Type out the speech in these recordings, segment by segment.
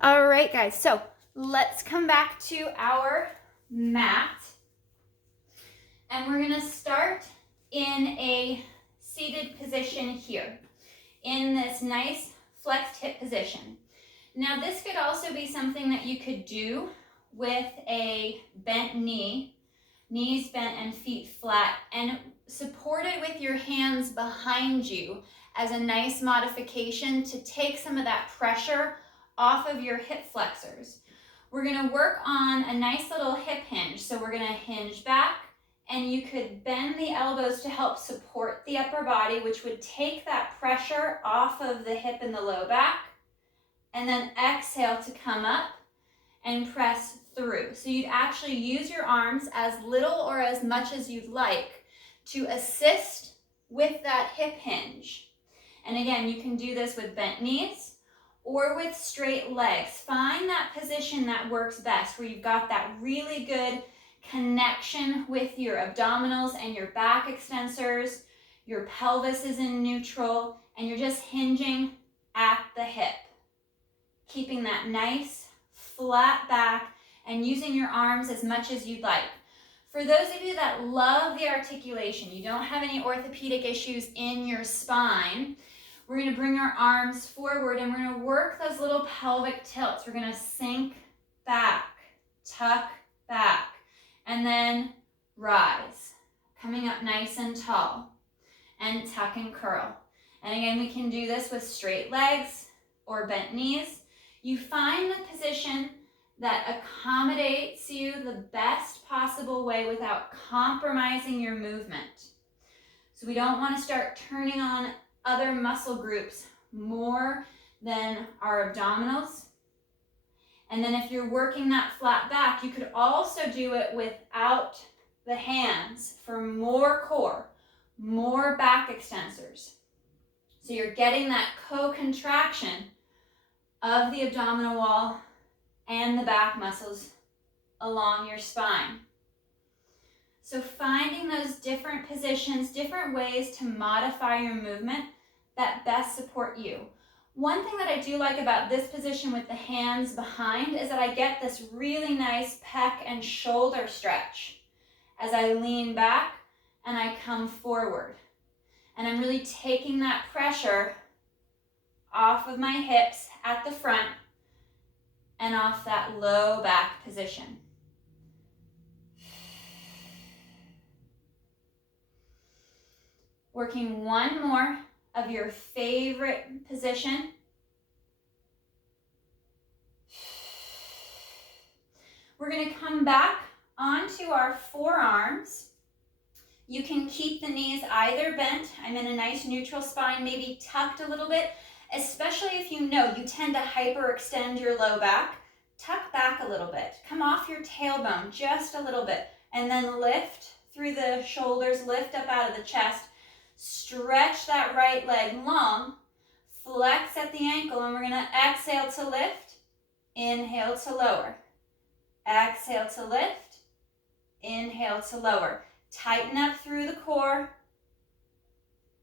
All right, guys, so let's come back to our mat. And we're gonna start in a seated position here, in this nice flexed hip position. Now this could also be something that you could do with a bent knee, knees bent and feet flat, and supported with your hands behind you as a nice modification to take some of that pressure off of your hip flexors. We're gonna work on a nice little hip hinge. So we're gonna hinge back, and you could bend the elbows to help support the upper body, which would take that pressure off of the hip and the low back, and then exhale to come up and press through. So you'd actually use your arms as little or as much as you'd like to assist with that hip hinge. And again, you can do this with bent knees or with straight legs. Find that position that works best, where you've got that really good connection with your abdominals and your back extensors, your pelvis is in neutral, and you're just hinging at the hip, keeping that nice flat back and using your arms as much as you'd like. For those of you that love the articulation, you don't have any orthopedic issues in your spine, we're going to bring our arms forward and we're going to work those little pelvic tilts. We're going to sink back, tuck back, and then rise, coming up nice and tall, and tuck and curl. And again, we can do this with straight legs or bent knees. You find the position that accommodates you the best possible way without compromising your movement. So we don't want to start turning on other muscle groups more than our abdominals. And then if you're working that flat back, you could also do it without the hands for more core, more back extensors. So you're getting that co-contraction of the abdominal wall and the back muscles along your spine. So finding those different positions, different ways to modify your movement that best support you. One thing that I do like about this position with the hands behind is that I get this really nice pec and shoulder stretch as I lean back and I come forward. And I'm really taking that pressure off of my hips at the front and off that low back position. Working one more of your favorite position. We're going to come back onto our forearms. You can keep the knees either bent. I'm in a nice neutral spine, maybe tucked a little bit, especially if you know you tend to hyperextend your low back. Tuck back a little bit. Come off your tailbone just a little bit, and then lift through the shoulders, lift up out of the chest. Stretch that right leg long, flex at the ankle, and we're going to exhale to lift, inhale to lower. Exhale to lift, inhale to lower. Tighten up through the core,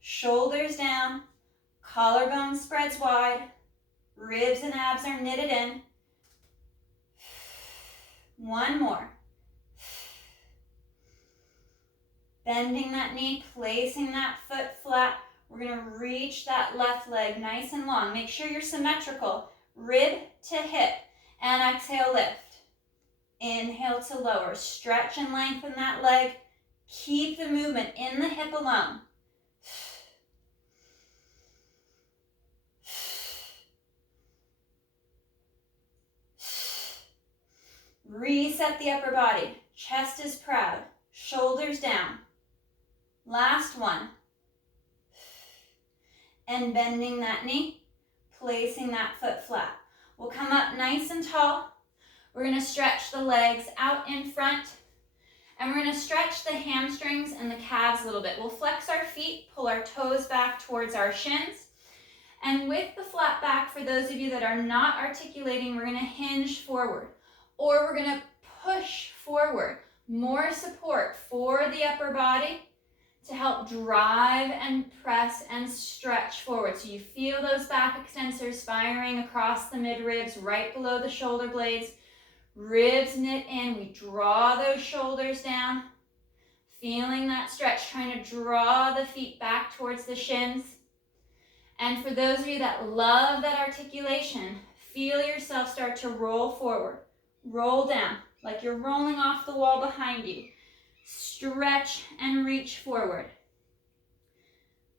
shoulders down, collarbone spreads wide, ribs and abs are knitted in. One more. Bending that knee, placing that foot flat. We're going to reach that left leg nice and long. Make sure you're symmetrical. Rib to hip. And exhale, lift. Inhale to lower. Stretch and lengthen that leg. Keep the movement in the hip alone. Reset the upper body. Chest is proud. Shoulders down. Last one. And bending that knee, placing that foot flat. We'll come up nice and tall. We're going to stretch the legs out in front, and we're going to stretch the hamstrings and the calves a little bit. We'll flex our feet, pull our toes back towards our shins. And with the flat back, for those of you that are not articulating, we're going to hinge forward, or we're going to push forward. More support for the upper body to help drive and press and stretch forward. So you feel those back extensors firing across the mid-ribs, right below the shoulder blades. Ribs knit in, we draw those shoulders down. Feeling that stretch, trying to draw the feet back towards the shins. And for those of you that love that articulation, feel yourself start to roll forward, roll down, like you're rolling off the wall behind you. Stretch and reach forward.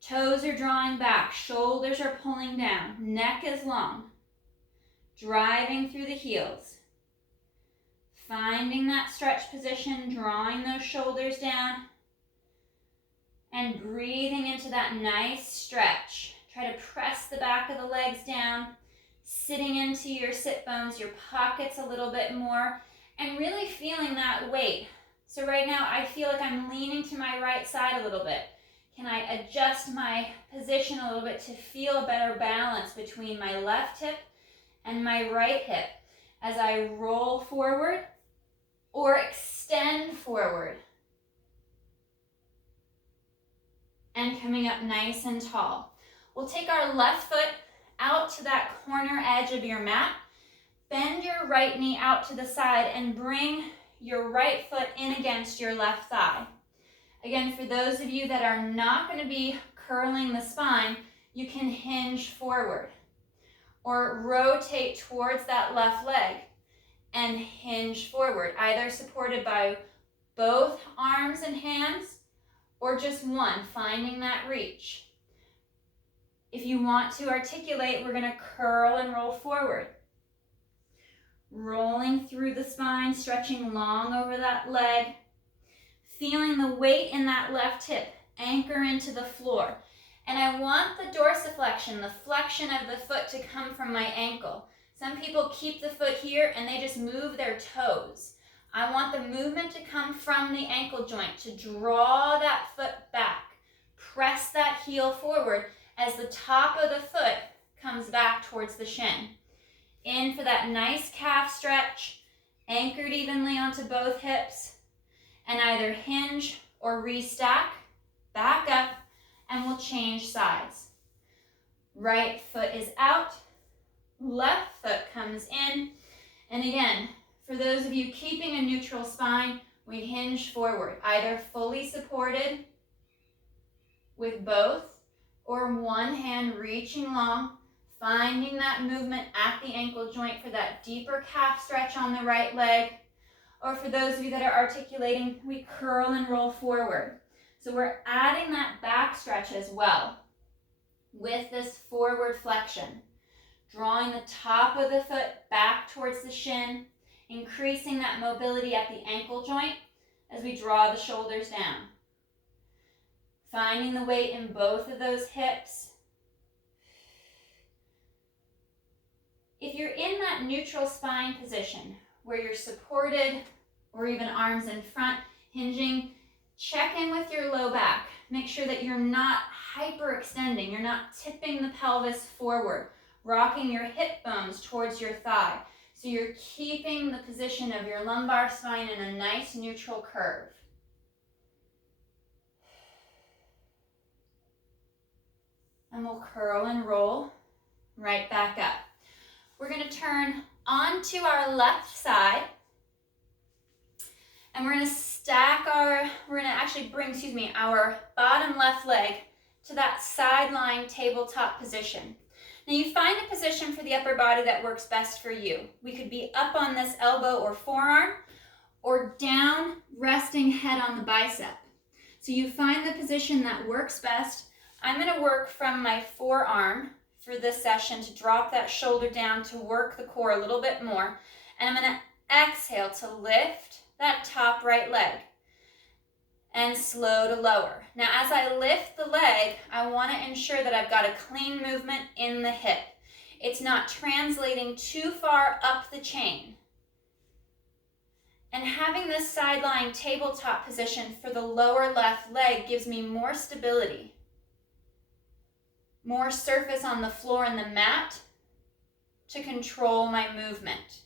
Toes are drawing back, shoulders are pulling down, neck is long. Driving through the heels. Finding that stretch position, drawing those shoulders down. And breathing into that nice stretch. Try to press the back of the legs down, sitting into your sit bones, your pockets a little bit more, and really feeling that weight. So right now I feel like I'm leaning to my right side a little bit. Can I adjust my position a little bit to feel a better balance between my left hip and my right hip as I roll forward or extend forward? And coming up nice and tall. We'll take our left foot out to that corner edge of your mat. Bend your right knee out to the side and bring your right foot in against your left thigh. Again, for those of you that are not going to be curling the spine, you can hinge forward or rotate towards that left leg and hinge forward, either supported by both arms and hands or just one, finding that reach. If you want to articulate, we're going to curl and roll forward. Rolling through the spine, stretching long over that leg. Feeling the weight in that left hip anchor into the floor. And I want the dorsiflexion, the flexion of the foot, to come from my ankle. Some people keep the foot here and they just move their toes. I want the movement to come from the ankle joint, to draw that foot back. Press that heel forward as the top of the foot comes back towards the shin. In for that nice calf stretch, anchored evenly onto both hips, and either hinge or restack, back up, and we'll change sides. Right foot is out, left foot comes in, and again, for those of you keeping a neutral spine, we hinge forward, either fully supported with both, or one hand reaching long, finding that movement at the ankle joint for that deeper calf stretch on the right leg. Or for those of you that are articulating, we curl and roll forward. So we're adding that back stretch as well with this forward flexion. Drawing the top of the foot back towards the shin, increasing that mobility at the ankle joint as we draw the shoulders down. Finding the weight in both of those hips. If you're in that neutral spine position where you're supported or even arms in front, hinging, check in with your low back. Make sure that you're not hyperextending. You're not tipping the pelvis forward, rocking your hip bones towards your thigh. So you're keeping the position of your lumbar spine in a nice neutral curve. And we'll curl and roll right back up. We're going to turn onto our left side. And we're going to actually bring, our bottom left leg to that sideline tabletop position. Now you find a position for the upper body that works best for you. We could be up on this elbow or forearm, or down, resting head on the bicep. So you find the position that works best. I'm going to work from my forearm for this session to drop that shoulder down to work the core a little bit more. And I'm going to exhale to lift that top right leg and slow to lower. Now as I lift the leg, I want to ensure that I've got a clean movement in the hip. It's not translating too far up the chain. And having this sideline tabletop position for the lower left leg gives me more stability, more surface on the floor and the mat to control my movement.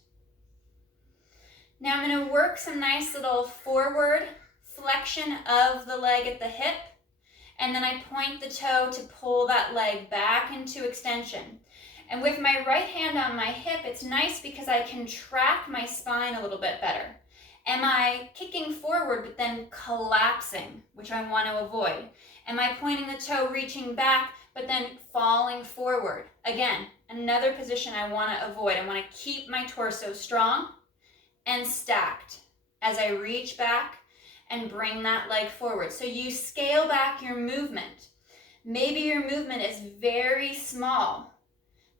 Now I'm going to work some nice little forward flexion of the leg at the hip, And then I point the toe to pull that leg back into extension. And with my right hand on my hip, it's nice because I can track my spine a little bit better. Am I kicking forward but then collapsing, which I want to avoid? Am I pointing the toe, reaching back, but then falling forward? Again, another position I want to avoid. I want to keep my torso strong and stacked as I reach back and bring that leg forward. So you scale back your movement. Maybe your movement is very small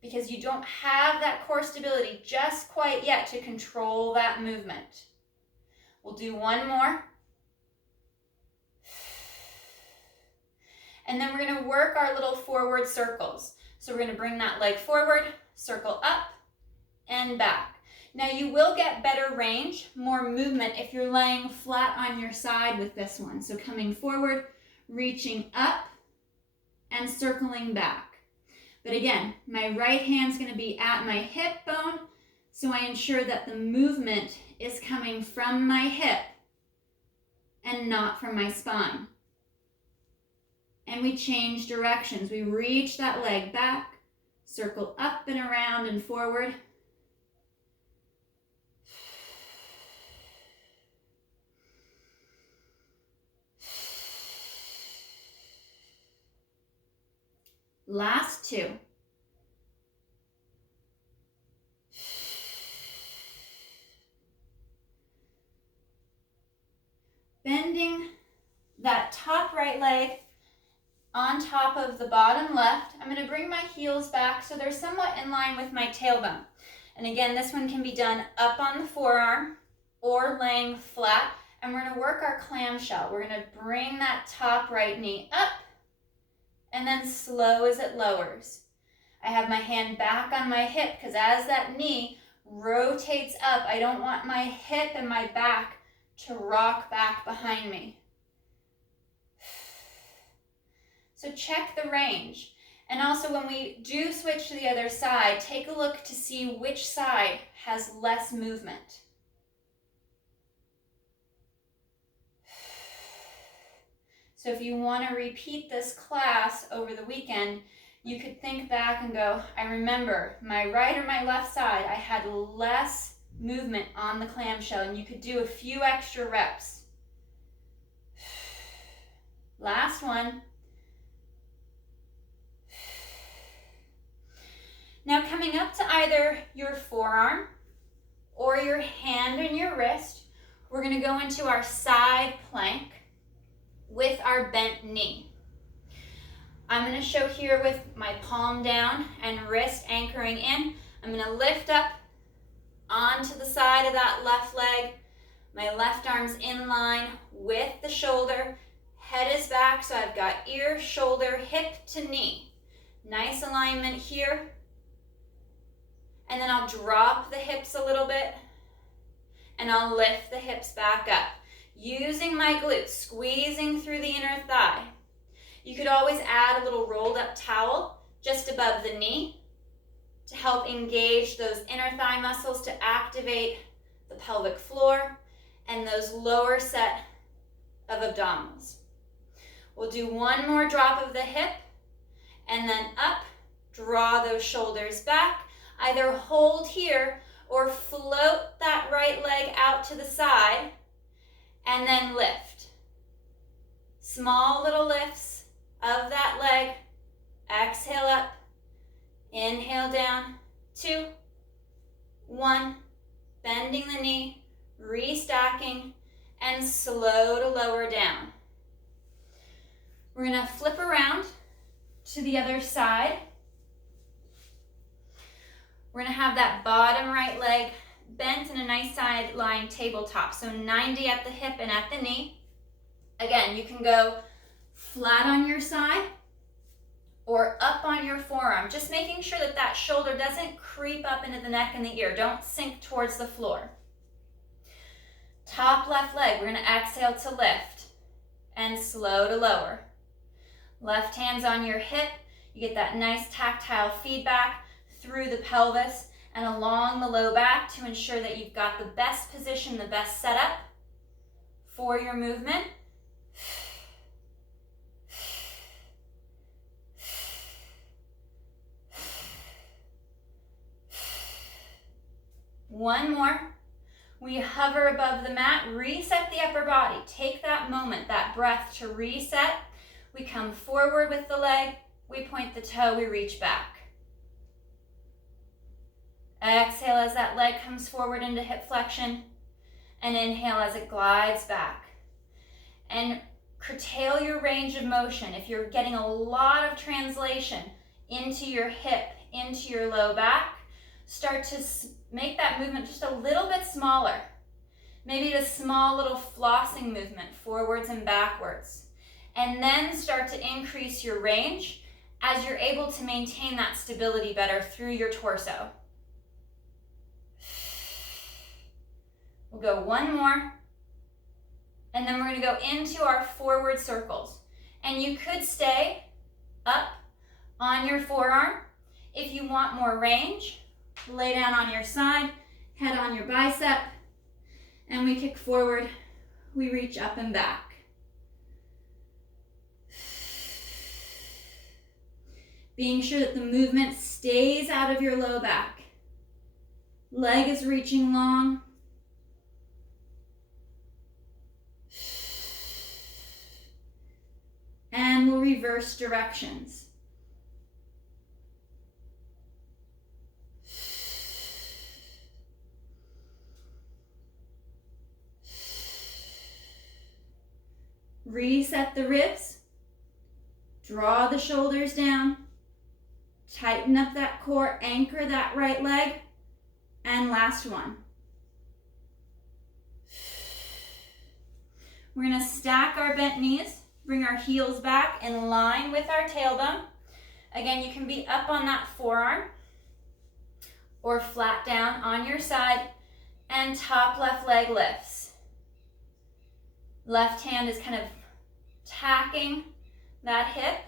because you don't have that core stability just quite yet to control that movement. We'll do one more. And then we're going to work our little forward circles. So we're going to bring that leg forward, circle up and back. Now you will get better range, more movement if you're laying flat on your side with this one. So coming forward, reaching up and circling back. But again, my right hand's going to be at my hip bone, so I ensure that the movement is coming from my hip and not from my spine. And we change directions. We reach that leg back, circle up and around and forward. Last two. Bending that top right leg on top of the bottom left. I'm going to bring my heels back so they're somewhat in line with my tailbone. And again, this one can be done up on the forearm or laying flat. And we're going to work our clamshell. We're going to bring that top right knee up and then slow as it lowers. I have my hand back on my hip because as that knee rotates up, I don't want my hip and my back to rock back behind me. So check the range. And also when we do switch to the other side, take a look to see which side has less movement. So if you want to repeat this class over the weekend, you could think back and go, I remember my right or my left side, I had less movement on the clamshell, and you could do a few extra reps. Last one. Now coming up to either your forearm or your hand and your wrist, we're going to go into our side plank with our bent knee. I'm going to show here with my palm down and wrist anchoring in. I'm going to lift up onto the side of that left leg. My left arm's in line with the shoulder. Head is back, so I've got ear, shoulder, hip to knee. Nice alignment here. And then I'll drop the hips a little bit and I'll lift the hips back up. Using my glutes, squeezing through the inner thigh. You could always add a little rolled up towel just above the knee to help engage those inner thigh muscles to activate the pelvic floor and those lower set of abdominals. We'll do one more drop of the hip and then up, draw those shoulders back. Either hold here or float that right leg out to the side and then lift. Small little lifts of that leg. Exhale up, inhale down, 2, 1, bending the knee, restacking, and slow to lower down. We're going to flip around to the other side. We're going to have that bottom right leg bent in a nice side lying tabletop. So 90 at the hip and at the knee. Again, you can go flat on your side or up on your forearm. Just making sure that that shoulder doesn't creep up into the neck and the ear. Don't sink towards the floor. Top left leg, we're going to exhale to lift and slow to lower. Left hand's on your hip. You get that nice tactile feedback through the pelvis and along the low back to ensure that you've got the best position, the best setup for your movement. One more. We hover above the mat, reset the upper body. Take that moment, that breath to reset. We come forward with the leg, we point the toe, we reach back. Exhale as that leg comes forward into hip flexion, and inhale as it glides back. And curtail your range of motion. If you're getting a lot of translation into your hip, into your low back, start to make that movement just a little bit smaller. Maybe a small little flossing movement forwards and backwards. And then start to increase your range as you're able to maintain that stability better through your torso. We'll go one more. And then we're going to go into our forward circles. And you could stay up on your forearm. If you want more range, lay down on your side, head on your bicep, and we kick forward. We reach up and back. Being sure that the movement stays out of your low back. Leg is reaching long. And we'll reverse directions. Reset the ribs. Draw the shoulders down. Tighten up that core, anchor that right leg. And last one. We're going to stack our bent knees. Bring our heels back in line with our tailbone. Again, you can be up on that forearm or flat down on your side, and top left leg lifts. Left hand is kind of tacking that hip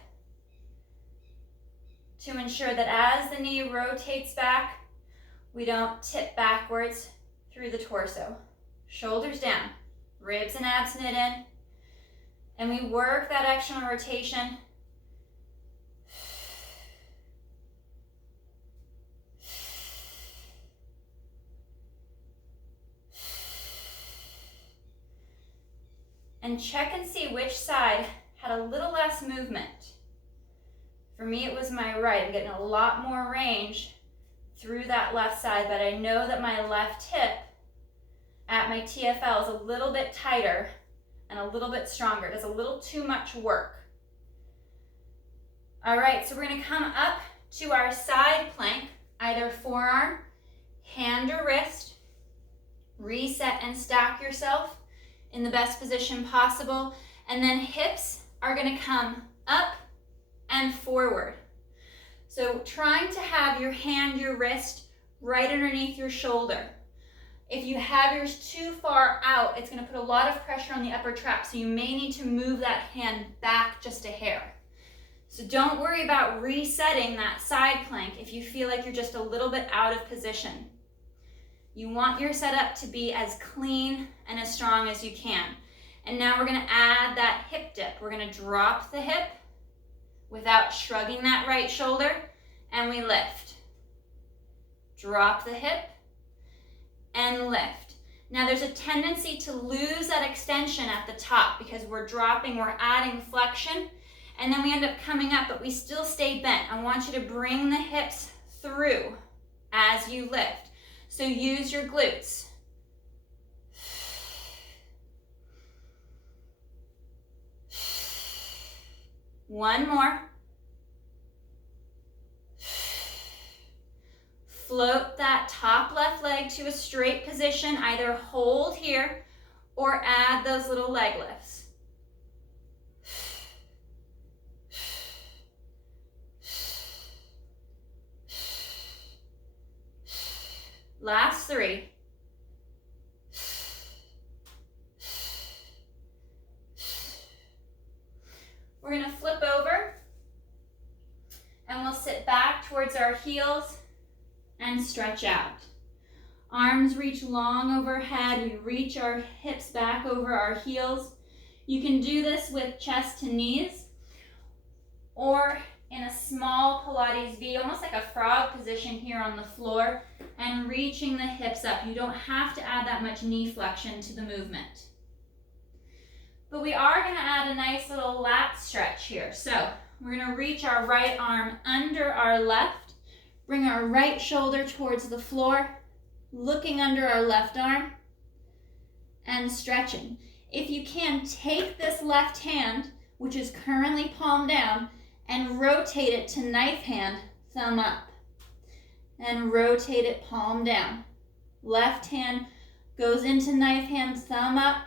to ensure that as the knee rotates back, we don't tip backwards through the torso. Shoulders down, ribs and abs knit in. And we work that external rotation. And check and see which side had a little less movement. For me, it was my right. I'm getting a lot more range through that left side, but I know that my left hip at my TFL is a little bit tighter and a little bit stronger. It does a little too much work. All right, so we're gonna come up to our side plank, either forearm, hand or wrist. Reset and stack yourself in the best position possible. And then hips are gonna come up and forward. So trying to have your hand, your wrist right underneath your shoulder. If you have yours too far out, it's going to put a lot of pressure on the upper trap, so you may need to move that hand back just a hair. So don't worry about resetting that side plank if you feel like you're just a little bit out of position. You want your setup to be as clean and as strong as you can. And now we're going to add that hip dip. We're going to drop the hip without shrugging that right shoulder, and we lift. Drop the hip and lift. Now there's a tendency to lose that extension at the top because we're dropping, we're adding flexion, and then we end up coming up, but we still stay bent. I want you to bring the hips through as you lift. So use your glutes. One more. Float that top left leg to a straight position. Either hold here or add those little leg lifts. Last three. We're going to flip over and we'll sit back towards our heels and stretch out. Arms reach long overhead. We reach our hips back over our heels. You can do this with chest to knees, or in a small Pilates V, almost like a frog position here on the floor, and reaching the hips up. You don't have to add that much knee flexion to the movement. But we are going to add a nice little lat stretch here. So we're going to reach our right arm under our left, bring our right shoulder towards the floor, looking under our left arm, and stretching. If you can, take this left hand, which is currently palm down, and rotate it to knife hand, thumb up. And rotate it palm down. Left hand goes into knife hand, thumb up.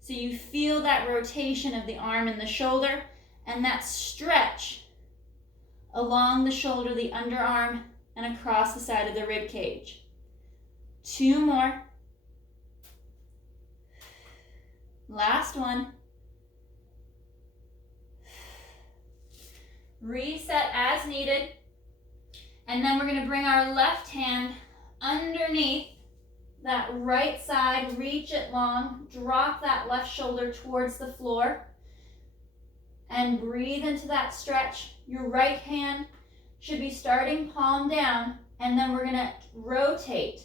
So you feel that rotation of the arm and the shoulder, and that stretch along the shoulder, the underarm, and across the side of the rib cage. 2 more. Last one. Reset as needed. And then we're going to bring our left hand underneath that right side, reach it long, drop that left shoulder towards the floor, and breathe into that stretch. Your right hand should be starting palm down, and then we're going to rotate,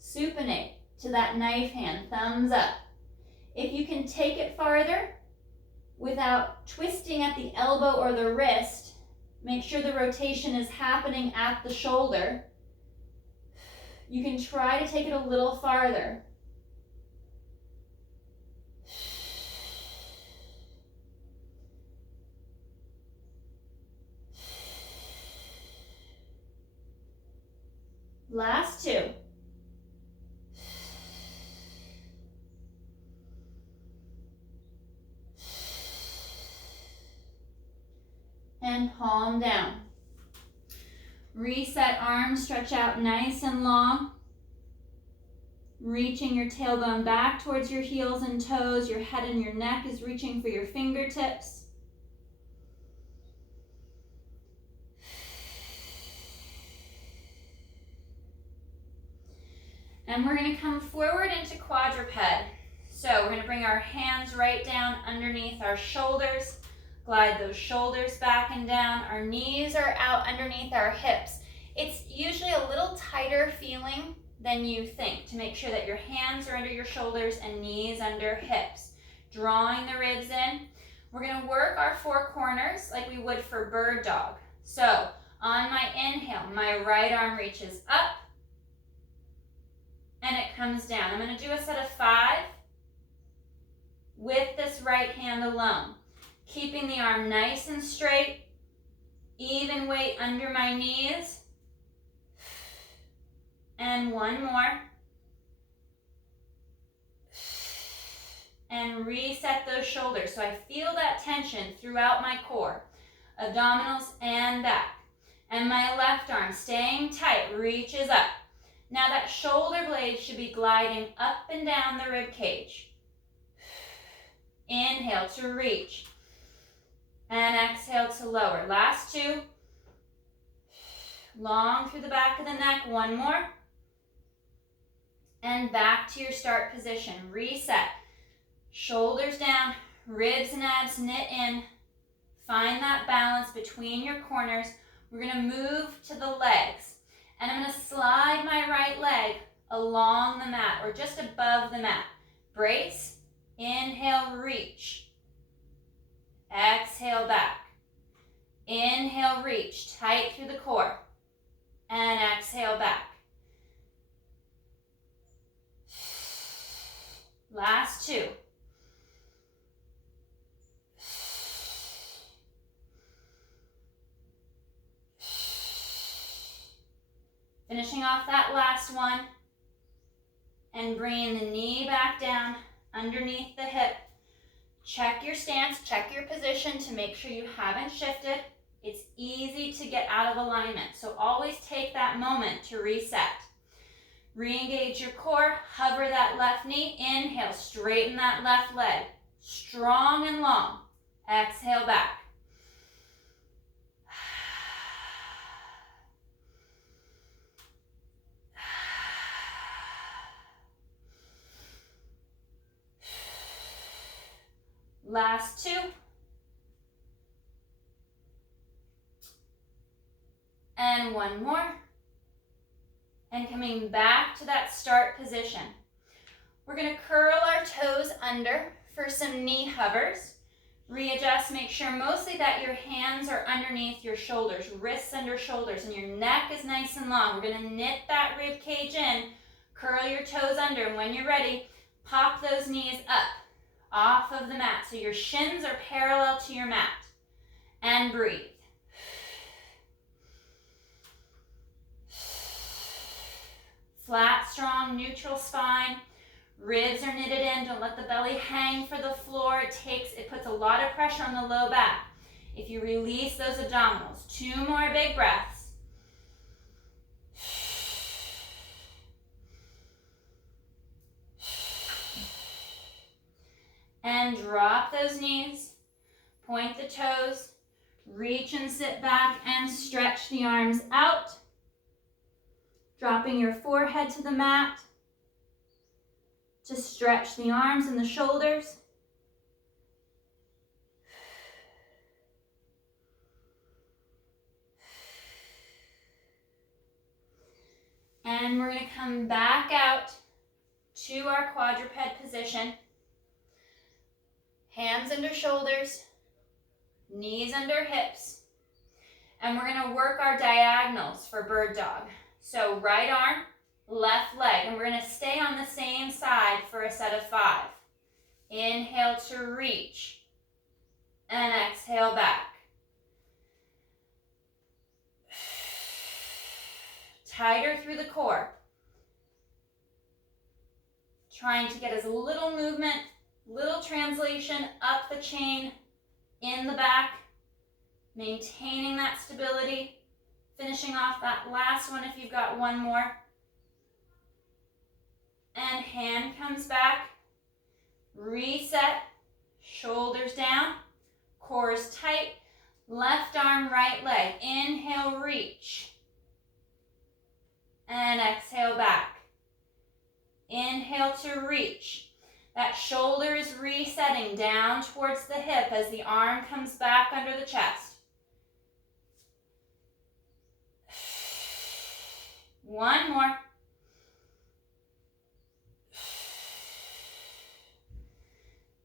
supinate to that knife hand, thumbs up. If you can take it farther without twisting at the elbow or the wrist, make sure the rotation is happening at the shoulder. You can try to take it a little farther. Last 2. And palm down. Reset arms, stretch out nice and long. Reaching your tailbone back towards your heels and toes. Your head and your neck is reaching for your fingertips. And we're going to come forward into quadruped. So we're going to bring our hands right down underneath our shoulders. Glide those shoulders back and down. Our knees are out underneath our hips. It's usually a little tighter feeling than you think, to make sure that your hands are under your shoulders and knees under hips. Drawing the ribs in. We're going to work our 4 corners like we would for bird dog. So on my inhale, my right arm reaches up and it comes down. I'm going to do a set of 5 with this right hand alone. Keeping the arm nice and straight, even weight under my knees. And 1 more. And reset those shoulders so I feel that tension throughout my core, abdominals and back. And my left arm staying tight, reaches up. Now that shoulder blade should be gliding up and down the rib cage. Inhale to reach. And exhale to lower. Last 2. Long through the back of the neck. 1 more. And back to your start position. Reset. Shoulders down. Ribs and abs knit in. Find that balance between your corners. We're going to move to the legs. And I'm going to slide my right leg along the mat or just above the mat. Brace. Inhale, reach. Exhale back. Inhale, reach, tight through the core. And exhale back. Last 2. Finishing off that last one. And bringing the knee back down underneath the hip. Check your stance, check your position to make sure you haven't shifted. It's easy to get out of alignment, so always take that moment to reset. Re-engage your core, hover that left knee, inhale, straighten that left leg, strong and long. Exhale back. Last 2. And one more. And coming back to that start position. We're going to curl our toes under for some knee hovers. Readjust, make sure mostly that your hands are underneath your shoulders, wrists under shoulders, and your neck is nice and long. We're going to knit that rib cage in, curl your toes under, and when you're ready, pop those knees up off of the mat so your shins are parallel to your mat. And breathe. Flat, strong, neutral spine. Ribs are knitted in. Don't let the belly hang for the floor. It puts a lot of pressure on the low back. If you release those abdominals, 2 more big breaths. And drop those knees. Point the toes. Reach and sit back and stretch the arms out. Dropping your forehead to the mat. To stretch the arms and the shoulders. And we're going to come back out to our quadruped position. Hands under shoulders, knees under hips. And we're going to work our diagonals for bird dog. So right arm, left leg, and we're going to stay on the same side for a set of 5. Inhale to reach, and exhale back. Tighter through the core. Trying to get as little movement, little translation up the chain, in the back, maintaining that stability. Finishing off that last one if you've got one more. And hand comes back, reset, shoulders down, core is tight, left arm, right leg. Inhale, reach. And exhale back. Inhale to reach. That shoulder is resetting down towards the hip as the arm comes back under the chest. One more.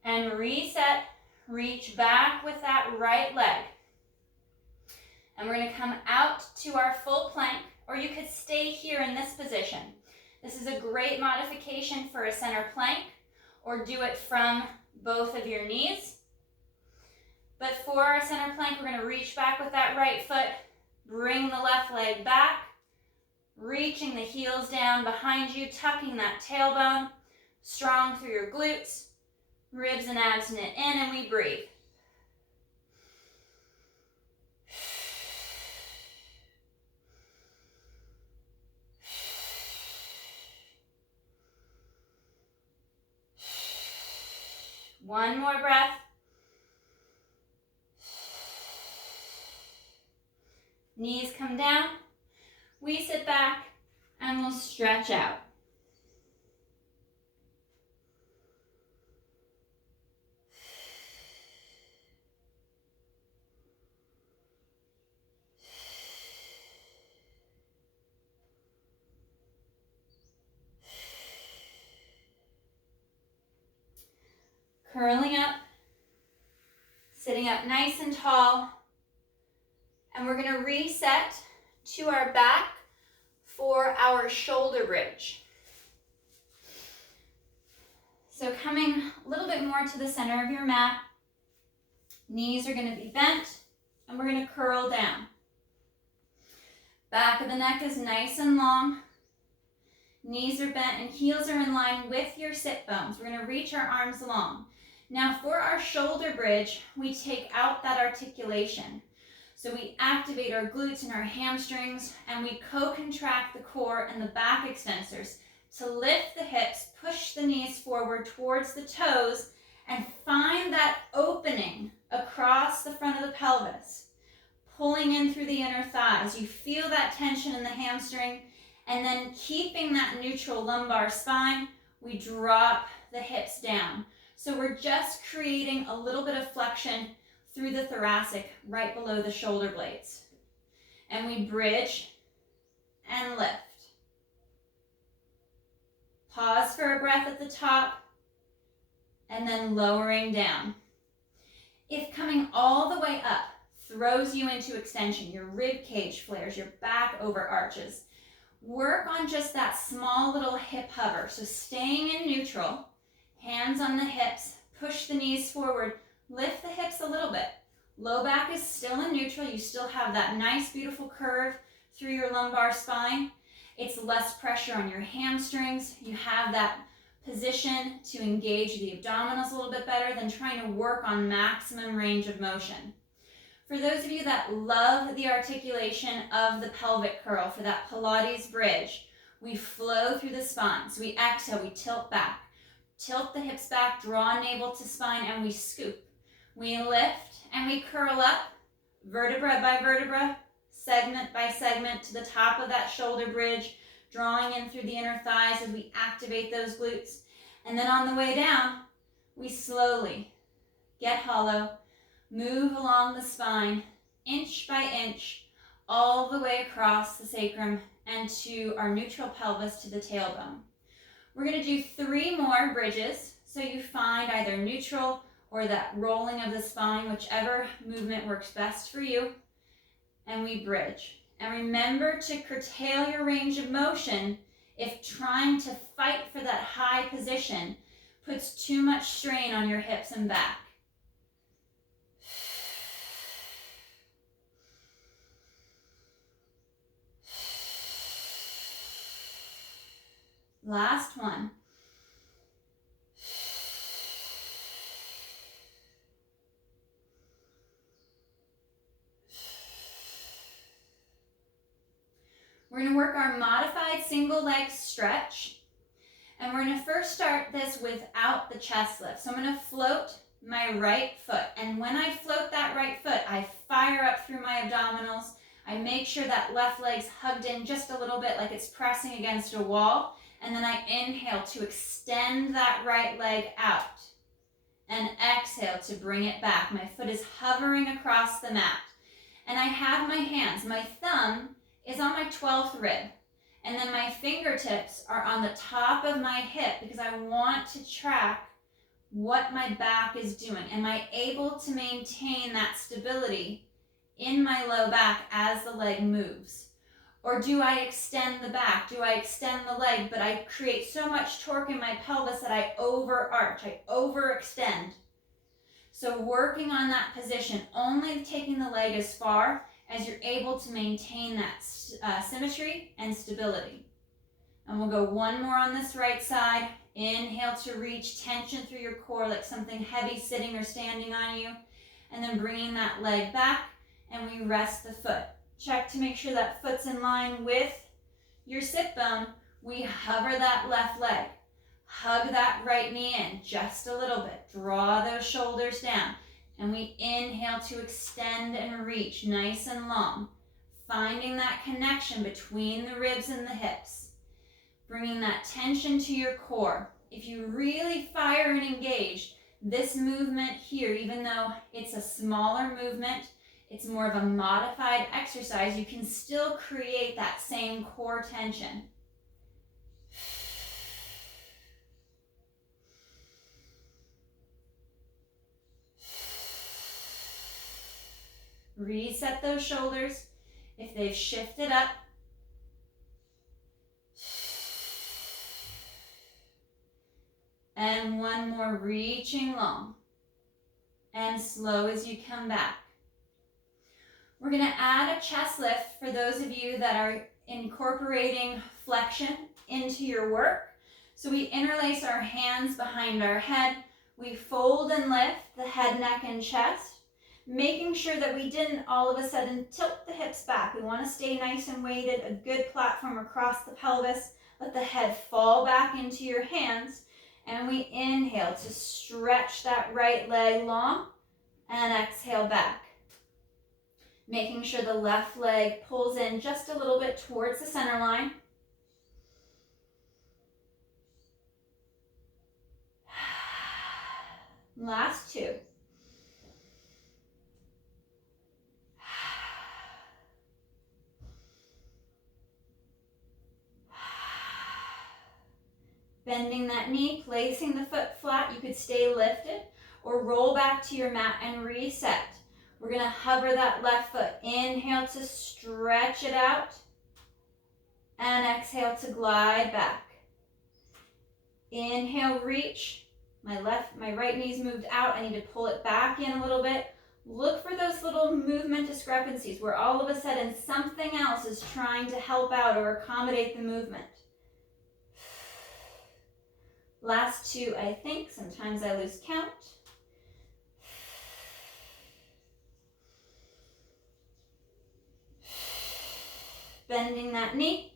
And reset, reach back with that right leg. And we're going to come out to our full plank, or you could stay here in this position. This is a great modification for a center plank, or do it from both of your knees. But for our center plank, we're going to reach back with that right foot, bring the left leg back, reaching the heels down behind you, tucking that tailbone, strong through your glutes, ribs and abs knit in, and we breathe. One more breath. Knees come down. We sit back and we'll stretch out. Curling up, sitting up nice and tall, and we're going to reset to our back for our shoulder bridge. So coming a little bit more to the center of your mat, knees are going to be bent, and we're going to curl down. Back of the neck is nice and long. Knees are bent and heels are in line with your sit bones. We're going to reach our arms long. Now for our shoulder bridge, we take out that articulation. So we activate our glutes and our hamstrings, and we co-contract the core and the back extensors to lift the hips, push the knees forward towards the toes, and find that opening across the front of the pelvis, pulling in through the inner thighs. You feel that tension in the hamstring, and then keeping that neutral lumbar spine, we drop the hips down. So we're just creating a little bit of flexion through the thoracic, right below the shoulder blades. And we bridge and lift. Pause for a breath at the top, and then lowering down. If coming all the way up throws you into extension, your rib cage flares, your back over arches, work on just that small little hip hover. So staying in neutral, hands on the hips, push the knees forward, lift the hips a little bit. Low back is still in neutral. You still have that nice, beautiful curve through your lumbar spine. It's less pressure on your hamstrings. You have that position to engage the abdominals a little bit better than trying to work on maximum range of motion. For those of you that love the articulation of the pelvic curl for that Pilates bridge, we flow through the spine. So we exhale, we tilt back. Tilt the hips back, draw navel to spine, and we scoop. We lift and we curl up, vertebra by vertebra, segment by segment to the top of that shoulder bridge, drawing in through the inner thighs as we activate those glutes. And then on the way down, we slowly get hollow, move along the spine, inch by inch, all the way across the sacrum and to our neutral pelvis to the tailbone. We're going to do 3 more bridges, so you find either neutral or that rolling of the spine, whichever movement works best for you, and we bridge. And remember to curtail your range of motion if trying to fight for that high position puts too much strain on your hips and back. Last one. We're going to work our modified single leg stretch. And we're going to first start this without the chest lift. So I'm going to float my right foot. And when I float that right foot, I fire up through my abdominals. I make sure that left leg's hugged in just a little bit like it's pressing against a wall. And then I inhale to extend that right leg out. And exhale to bring it back. My foot is hovering across the mat. And I have my hands. My thumb is on my 12th rib. And then my fingertips are on the top of my hip because I want to track what my back is doing. Am I able to maintain that stability in my low back as the leg moves? Or do I extend the back? Do I extend the leg, but I create so much torque in my pelvis that I overarch, I overextend? So working on that position, only taking the leg as far as you're able to maintain that symmetry and stability. And we'll go one more on this right side. Inhale to reach, tension through your core like something heavy sitting or standing on you. And then bringing that leg back, and we rest the foot. Check to make sure that foot's in line with your sit bone. We hover that left leg. Hug that right knee in just a little bit. Draw those shoulders down. And we inhale to extend and reach nice and long. Finding that connection between the ribs and the hips. Bringing that tension to your core. If you really fire and engage this movement here, even though it's a smaller movement, it's more of a modified exercise, you can still create that same core tension. Reset those shoulders if they've shifted up. And one more, reaching long. And slow as you come back. We're going to add a chest lift for those of you that are incorporating flexion into your work. So we interlace our hands behind our head. We fold and lift the head, neck, and chest, making sure that we didn't all of a sudden tilt the hips back. We want to stay nice and weighted, a good platform across the pelvis. Let the head fall back into your hands. And we inhale to stretch that right leg long and exhale back. Making sure the left leg pulls in just a little bit towards the center line. Last two. Bending that knee, placing the foot flat. You could stay lifted or roll back to your mat and reset. We're going to hover that left foot. Inhale to stretch it out. And exhale to glide back. Inhale, reach. My right knee's moved out. I need to pull it back in a little bit. Look for those little movement discrepancies where all of a sudden something else is trying to help out or accommodate the movement. Last two, I think. Sometimes I lose count. Bending that knee,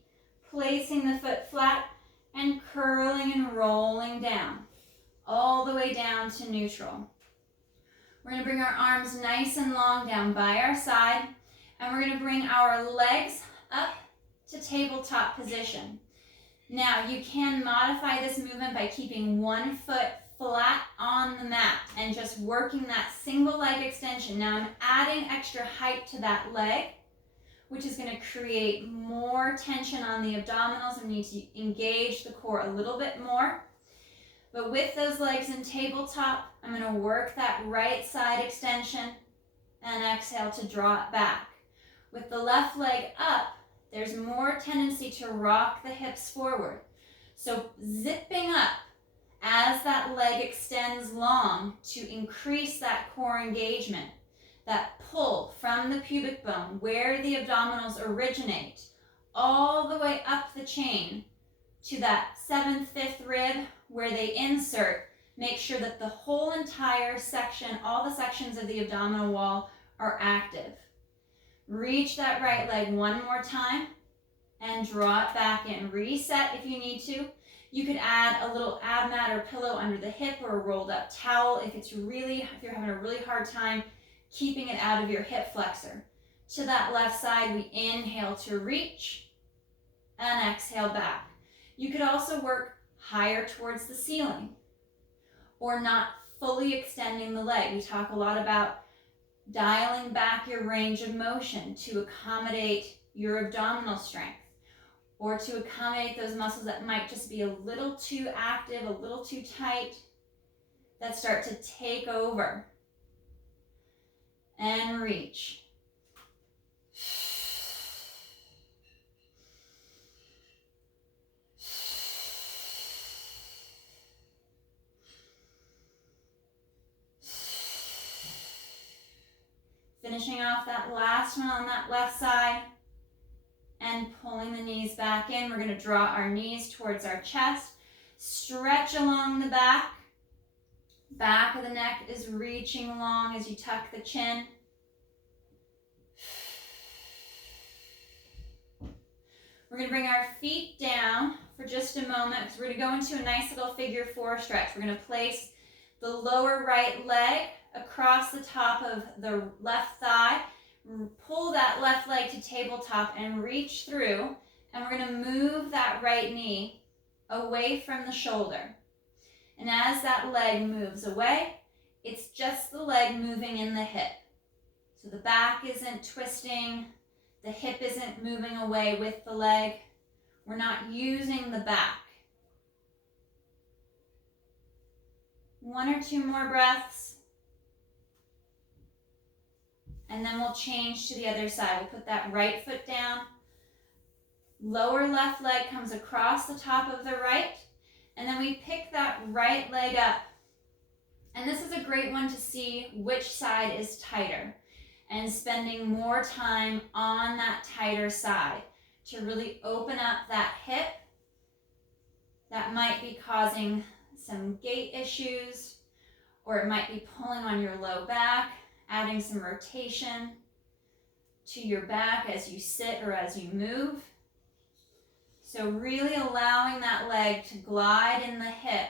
placing the foot flat, and curling and rolling down, all the way down to neutral. We're going to bring our arms nice and long down by our side, and we're going to bring our legs up to tabletop position. Now, you can modify this movement by keeping one foot flat on the mat and just working that single leg extension. Now, I'm adding extra height to that leg, which is going to create more tension on the abdominals. We need to engage the core a little bit more. But with those legs in tabletop, I'm going to work that right side extension and exhale to draw it back. With the left leg up, there's more tendency to rock the hips forward. So zipping up as that leg extends long to increase that core engagement, that pull from the pubic bone where the abdominals originate, all the way up the chain to that 7th, 5th rib where they insert. Make sure that the whole entire section, all the sections of the abdominal wall are active. Reach that right leg one more time and draw it back in. Reset if you need to. You could add a little ab mat or pillow under the hip or a rolled up towel if you're having a really hard time keeping it out of your hip flexor. To that left side, we inhale to reach and exhale back. You could also work higher towards the ceiling or not fully extending the leg. We talk a lot about dialing back your range of motion to accommodate your abdominal strength or to accommodate those muscles that might just be a little too active, a little too tight, that start to take over. And reach. Finishing off that last one on that left side and pulling the knees back in. We're going to draw our knees towards our chest. Stretch along the back. Back of the neck is reaching along as you tuck the chin. We're going to bring our feet down for just a moment because we're going to go into a nice little figure 4 stretch. We're going to place the lower right leg across the top of the left thigh. Pull that left leg to tabletop and reach through. And we're going to move that right knee away from the shoulder. And as that leg moves away, it's just the leg moving in the hip. So the back isn't twisting, the hip isn't moving away with the leg. We're not using the back. 1 or 2 more breaths. And then we'll change to the other side. We'll put that right foot down. Lower left leg comes across the top of the right. And then we pick that right leg up. And this is a great one to see which side is tighter and spending more time on that tighter side to really open up that hip that might be causing some gait issues, or it might be pulling on your low back, adding some rotation to your back as you sit or as you move. So really allowing that leg to glide in the hip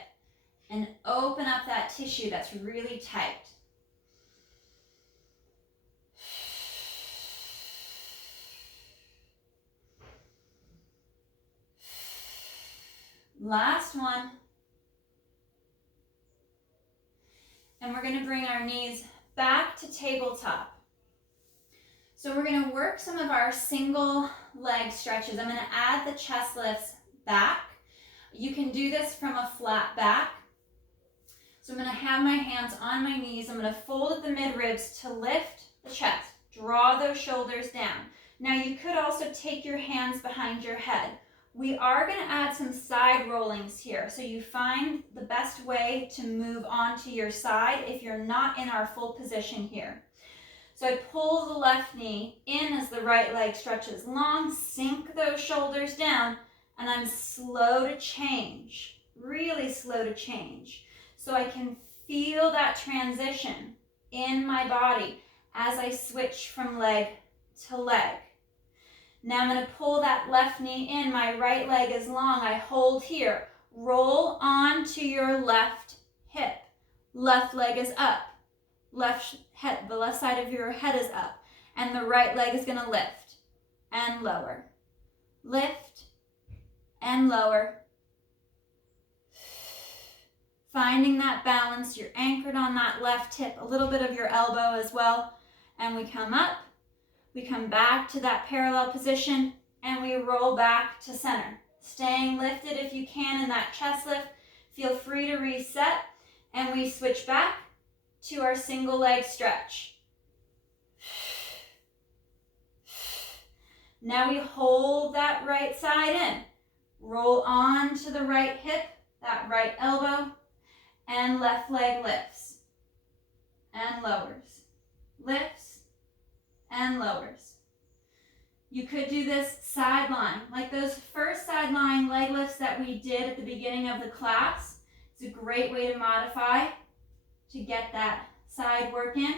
and open up that tissue that's really tight. Last one. And we're going to bring our knees back to tabletop. So we're going to work some of our single leg stretches. I'm going to add the chest lifts back. You can do this from a flat back. So I'm going to have my hands on my knees. I'm going to fold at the mid-ribs to lift the chest. Draw those shoulders down. Now you could also take your hands behind your head. We are going to add some side rollings here. So you find the best way to move onto your side if you're not in our full position here. So I pull the left knee in as the right leg stretches long, sink those shoulders down, and I'm slow to change, really slow to change. So I can feel that transition in my body as I switch from leg to leg. Now I'm going to pull that left knee in, my right leg is long, I hold here. Roll onto your left hip. Left leg is up. Left head, the left side of your head is up. And the right leg is going to lift and lower. Lift and lower. Finding that balance, you're anchored on that left hip, a little bit of your elbow as well. And we come up, we come back to that parallel position, and we roll back to center. Staying lifted if you can in that chest lift. Feel free to reset, and we switch back to our single leg stretch. Now we hold that right side in. Roll on to the right hip, that right elbow, and left leg lifts and lowers, lifts and lowers. You could do this sideline, like those first sideline leg lifts that we did at the beginning of the class. It's a great way to modify to get that side work in.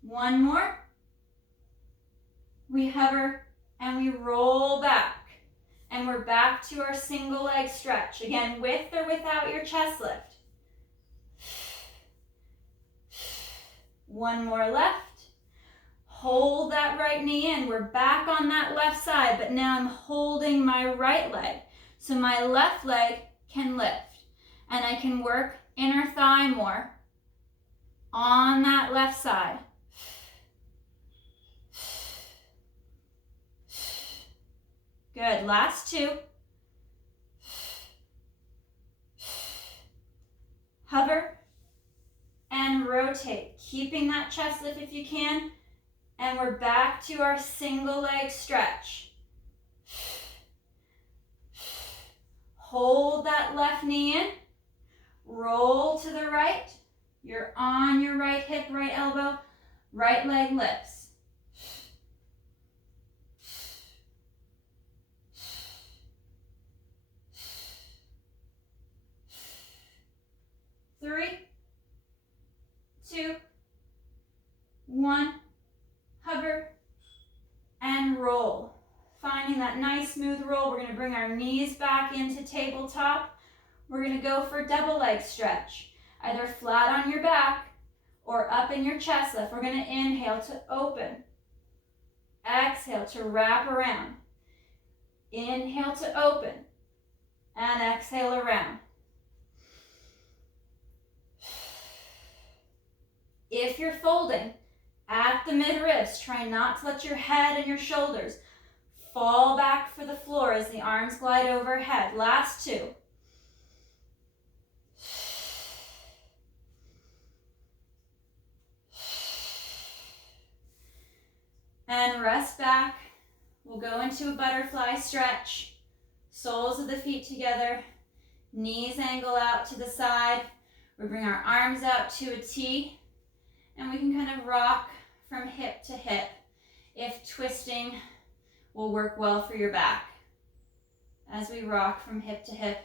One more. We hover and we roll back. And we're back to our single leg stretch. Again, with or without your chest lift. One more left. Hold that right knee in. We're back on that left side, but now I'm holding my right leg. So my left leg can lift. And I can work inner thigh more on that left side. Good, last two. Hover and rotate, keeping that chest lift if you can. And we're back to our single leg stretch. Hold that left knee in. Roll to the right. You're on your right hip, right elbow. Right leg lifts. Three, two, one. Hover and roll. Finding that nice smooth roll. We're going to bring our knees back into tabletop. We're going to go for double leg stretch. Either flat on your back or up in your chest lift. We're going to inhale to open. Exhale to wrap around. Inhale to open. And exhale around. If you're folding at the mid-ribs, try not to let your head and your shoulders fall back for the floor as the arms glide overhead. Last two. And rest back. We'll go into a butterfly stretch. Soles of the feet together. Knees angle out to the side. We bring our arms out to a T. And we can kind of rock from hip to hip if twisting will work well for your back. As we rock from hip to hip,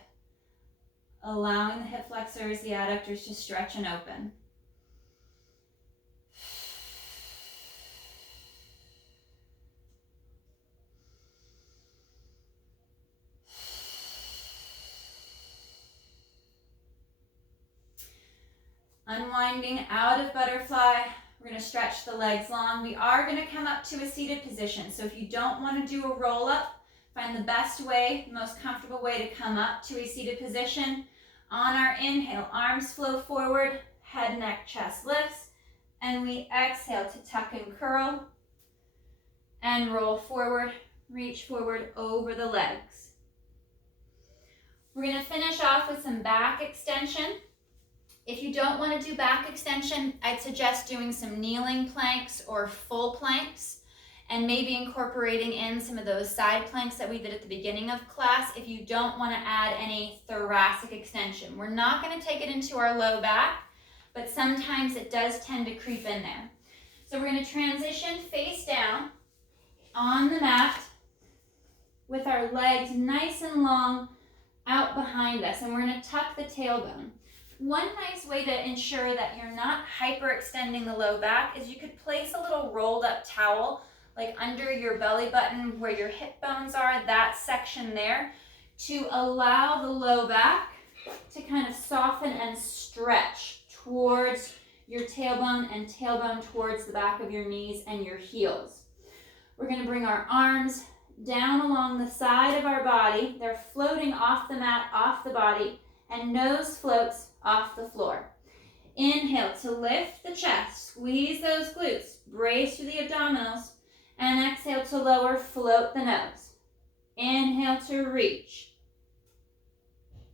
allowing the hip flexors, the adductors to stretch and open. Unwinding out of butterfly, we're going to stretch the legs long. We are going to come up to a seated position. So if you don't want to do a roll up, find the best way, most comfortable way to come up to a seated position. On our inhale, arms flow forward, head, neck, chest lifts, and we exhale to tuck and curl and roll forward, reach forward over the legs. We're going to finish off with some back extension. If you don't want to do back extension, I'd suggest doing some kneeling planks or full planks and maybe incorporating in some of those side planks that we did at the beginning of class if you don't want to add any thoracic extension. We're not going to take it into our low back, but sometimes it does tend to creep in there. So we're going to transition face down on the mat with our legs nice and long out behind us, and we're going to tuck the tailbone. One nice way to ensure that you're not hyperextending the low back is you could place a little rolled up towel like under your belly button where your hip bones are, that section there, to allow the low back to kind of soften and stretch towards your tailbone and tailbone towards the back of your knees and your heels. We're going to bring our arms down along the side of our body. They're floating off the mat, off the body, and nose floats off the floor. Inhale to lift the chest, squeeze those glutes, brace through the abdominals, and exhale to lower, float the nose. Inhale to reach,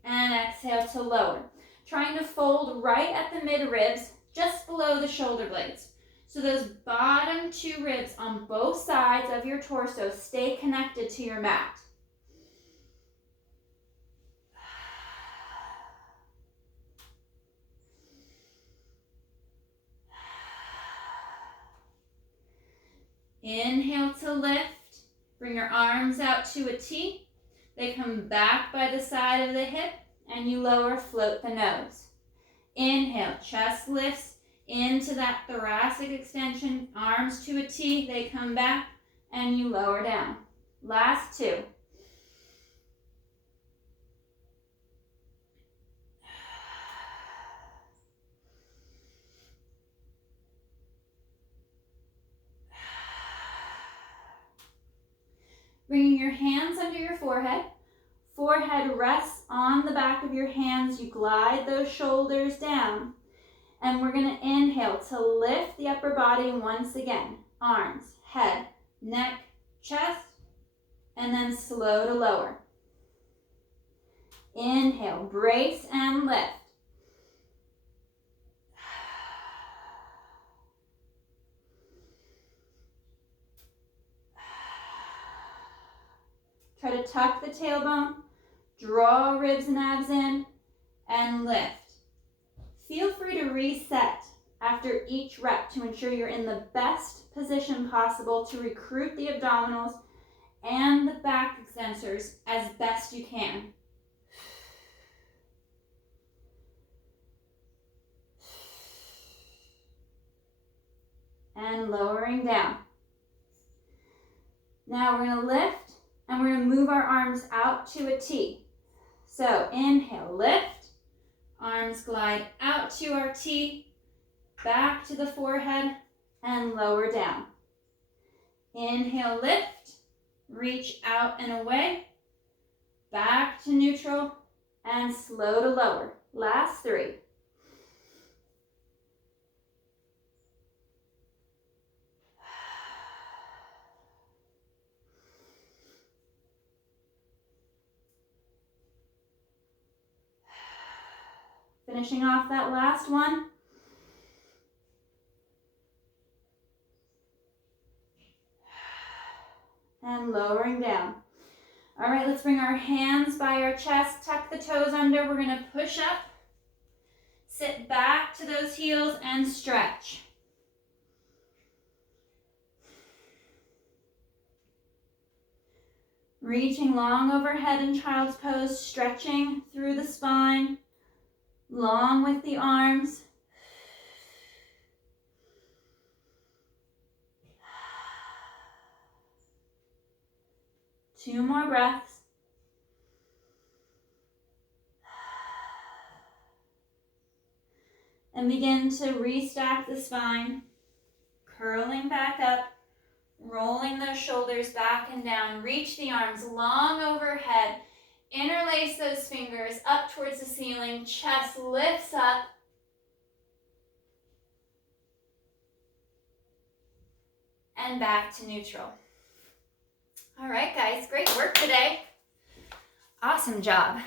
and exhale to lower. Trying to fold right at the mid-ribs, just below the shoulder blades. So those bottom two ribs on both sides of your torso stay connected to your mat. Inhale to lift. Bring your arms out to a T. They come back by the side of the hip, and you lower, float the nose. Inhale, chest lifts into that thoracic extension, arms to a T, they come back, and you lower down. Last two. Bringing your hands under your forehead. Forehead rests on the back of your hands. You glide those shoulders down. And we're going to inhale to lift the upper body once again. Arms, head, neck, chest, and then slow to lower. Inhale, brace and lift. Try to tuck the tailbone, draw ribs and abs in, and lift. Feel free to reset after each rep to ensure you're in the best position possible to recruit the abdominals and the back extensors as best you can. And lowering down. Now we're going to lift and we're going to move our arms out to a T. So inhale, lift. Arms glide out to our T, back to the forehead, and lower down. Inhale, lift, reach out and away, back to neutral, and slow to lower. Last three. Finishing off that last one. And lowering down. All right, let's bring our hands by our chest, tuck the toes under. We're going to push up, sit back to those heels, and stretch. Reaching long overhead in child's pose, stretching through the spine. Long with the arms. Two more breaths. And begin to restack the spine, curling back up, rolling those shoulders back and down. Reach the arms long overhead. Interlace those fingers up towards the ceiling. Chest lifts up. And back to neutral. All right, guys, great work today. Awesome job.